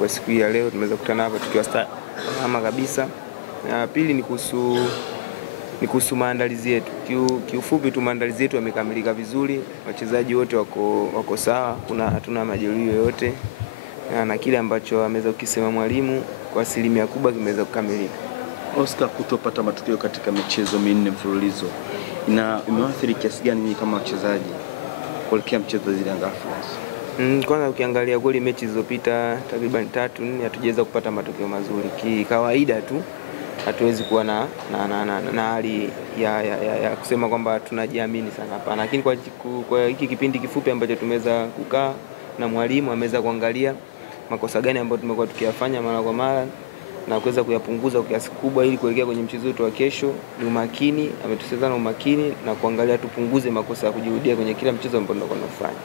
kwa siku hii ya leo. Tumeweza kukutana hapa tukiwa salama kabisa. Pili ni kuhusu maandalizi yetu. Kiufupi tu maandalizi yetu yamekamilika vizuri. Wachezaji wote wako sawa. Hatuna majeruhi yoyote. Na kile ambacho ameweza kukisema mwalimu kwa asilimia kubwa kimeweza kukamilika. Oscar, kutopata matokeo katika michezo 4 mfululizo imeathiri kiasi gani kama wachezaji kuelekea mchezo dhidi ya Yanga Africans? Kwanza ukiangalia kweli mechi zilizopita takriban 3-4 hatujaweza kupata matokeo mazuri. Kawaida tu hatuwezi kuwa na hali ya kusema kwamba tunajiamini sana, hapana. Lakini kwa hiki kipindi kifupi ambacho tumeweza kukaa na mwalimu ameweza kuangalia makosa gani ambayo tumekuwa tukiyafanya mara kwa mara na kuweza kuyapunguza kwa kiasi kubwa ili kuelekea kwenye mchezo wetu wa kesho. Ni umakini, ametusaidia umakini na kuangalia tupunguze makosa ya kujirudia kwenye kila mchezo ambao tunakuwa tunafanya.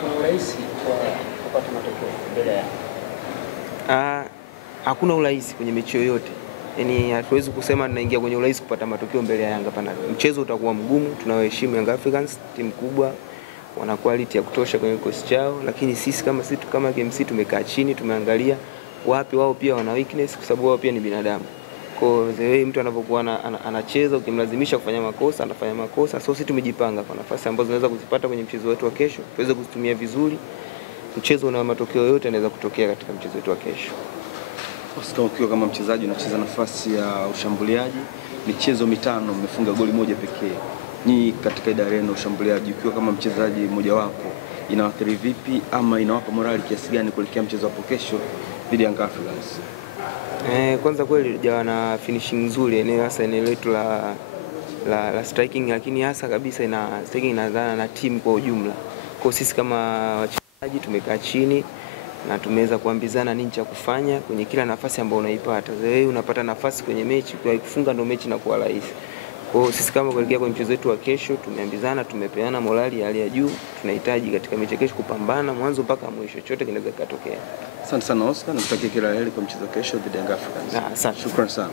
Kuna urahisi wa kupata matokeo mbele ya hakuna urahisi kwenye mechi yoyote. Yaani hatuwezi kusema tunaingia kwenye urahisi kupata matokeo mbele ya Yanga pana. Mchezo utakuwa mgumu, tunawaheshimu Young Africans, timu kubwa, wana quality ya kutosha kwenye kikosi chao, lakini sisi kama KMC tumekaa chini, tumeangalia wapi wao pia wana weakness kwa sababu wao pia ni binadamu. Kwa hiyo mtu anapokuwa anacheza ukimlazimisha kufanya makosa, anafanya makosa. So sisi tumejipanga kwa nafasi ambazo tunaweza kuzipata kwenye mchezo wetu wa kesho, tuweze kuzitumia vizuri. Mchezo una matokeo yote yanaweza kutokea katika mchezo wetu wa kesho. Oscar, ukiwa kama mchezaji unacheza nafasi ya ushambuliaji, michezo 5 umefunga goli moja pekee. Ni katika idara ya ushambuliaji, ukiwa kama mchezaji mmoja wapo, inaathiri vipi ama inawapa morali kiasi gani kuelekea mchezo wa kesho dhidi ya Yanga Africans? Kwanza kweli jawa na finishing nzuri, hasa eneo letu la striking, lakini hasa kabisa striking inaanza na timu kwa ujumla. Kwa sisi kama wachezaji tumekaa chini na tumeweza kuambizana nini cha kufanya kwenye kila nafasi ambayo unaipata. Wewe unapata nafasi kwenye mechi, kwa kufunga ndio mechi inakuwa rahisi. Kwa hiyo sisi kama kuelekea kwenye mchezo wetu wa kesho tumeambizana, tumepeana morali ya hali ya juu. Tunahitaji katika mechi kesho kupambana mwanzo mpaka mwisho, chochote kinaweza kutokea. Asante sana Oscar, nakutakia kila la heri kwa mchezo kesho dhidi ya Yanga Africans. Asante. Shukrani sana.